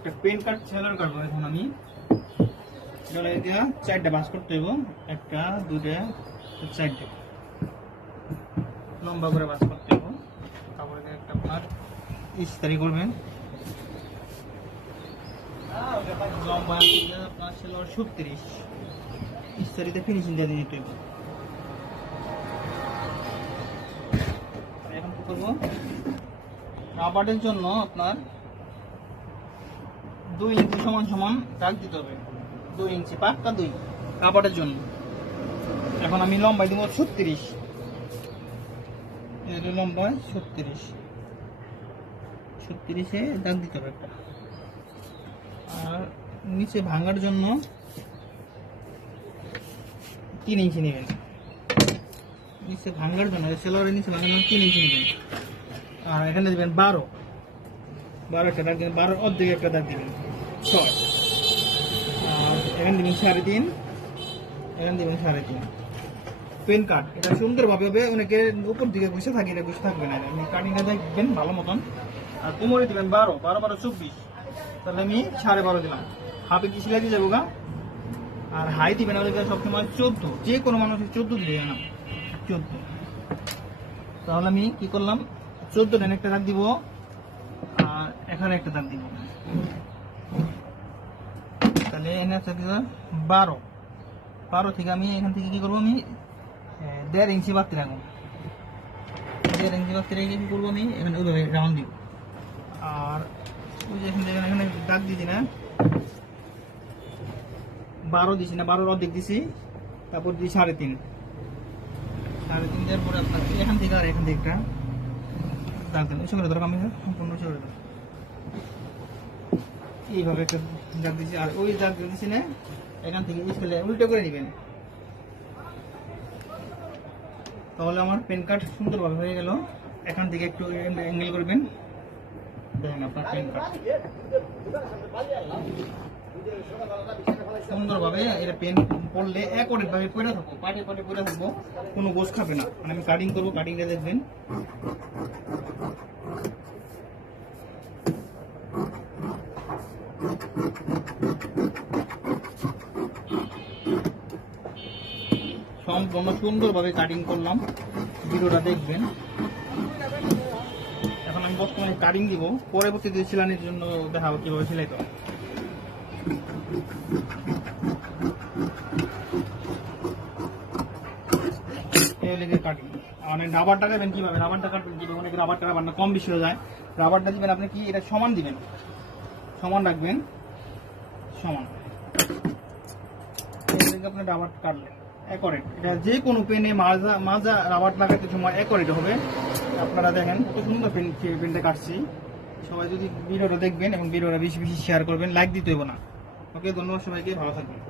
একটা পেন কাট সেলার কাটবো এখন আমি। এটা 4টা ভাঁজ করতে হইব, 1টা 2টা 4টা লম্বা করে ভাঁজ করতে হইব। তারপরে একটা আপনার ইস্তারি করবেন, লম্বা আপনার সেলার 36 ইস্তারিতে ফিনিশিং দিয়ে দিতে হইব। এখন কি করবো, রাবারের জন্য আপনার 2 ইঞ্চি সমান সমান দাগ দিতে হবে, 2 ইঞ্চি পাক্কা 2 রাবারের জন্য। এখন আমি লম্বাই দিব 36, এর লম্বা 36-এ দাগ দিতে হবে একটা। আর নিচে ভাঙার জন্য 3 ইঞ্চি নেবেন, নিচে ভাঙার জন্য সেলোয়ারের নিচে ভাঙার জন্য 3 ইঞ্চি নেবেন। আর এখানে দেবেন 12টা দাগ দেবেন, 12-এর অর্ধেক একটা দাগ দিবেন 6। আর এখানে দেবেন 3.5, এখানে দেবেন 3.5। পেন কাট এটা সুন্দরভাবে হবে, অনেকে উপর দিকে বসে থাকে, এটা বসে থাকবে না, আপনি কাটিংটা দেখবেন ভালো মতন। আর কোমরে দিবেন 12, 12-12 24, তাহলে আমি 12.5 দিলাম, হাফ ইঞ্চি সেলাই দিয়ে যাবো গা। আর হাই দিবেন আমাদের সবসময় 14, যে কোনো মানুষের 14 দিবে না, 14। তাহলে আমি কি করলাম, 14 একটা দাগ দিব, আর এখানে একটা দাগ দিব, তাহলে এনে একটা দিব 12 থেকে আমি এখান থেকে কি করবো, আমি 1.5 ইঞ্চি বাড়তি রাখবো, 1.5 ইঞ্চি বাড়তি রেখে কি করবো, আমি এখানে ওইভাবে রাউন্ড দিব। আর ওই যে এখানে দাগ দিছি না, 12 দিছি না, 12-এর অর্ধেক দিছি, তারপর দিই 3.5 দেওয়ার পরে আপনার এখান থেকে আর এখান থেকে একটা দাগ দেন, উঁচু করে ধরো, আমি সম্পূর্ণ উঁচু করে দেবো, এইভাবে একটা দাগ দিছি। আর ওই দাগ দিছি না, এখান থেকে স্কেলে উল্টো করে নেবেন, তাহলে আমার পেন কাট সুন্দরভাবে হয়ে গেল। এখান থেকে একটু অ্যাঙ্গেল করবেন, দেখেন আপনার পেন কাট সুন্দরভাবে। এটা পেন পড়লে একরেট ভাবে পড়ে থাকবো, পাটে পড়ে থাকবো, কোনো গোছ খাবে না। মানে আমি কাটিং করবো, কাটিংটা দেখবেন। সম্পূর্ণ সুন্দরভাবে কাটিং করলাম, ভিডিওটা দেখবেন। এখন আমি বর্তমানে কাটিং দিব, পরবর্তীতে সেলাইয়ের জন্য দেখাবো কিভাবে সেলাইতে হয়। কাটিং মানে রাবারটা দেবেন কিভাবে, রাবারটা কাটবেন কিভাবে, অনেক রাবারটা কম বেশি হয়ে যায়। রাবারটা দিবেন আপনি কি, এটা সমান দিবেন, সমান রাখবেন, সমান। আপনি রাবার কাটলেন একরেট, এটা যে কোনো পেনে মাজা রাবার লাগাতে সময় একরেট হবে। আপনারা দেখেন কত সুন্দর পেনটা কাটছি। সবাই যদি ভিডিওটা দেখবেন এবং ভিডিওটা বেশি বেশি শেয়ার করবেন, লাইক দিতে হবে না। ওকে, ধন্যবাদ সবাইকে, ভালো থাকবেন।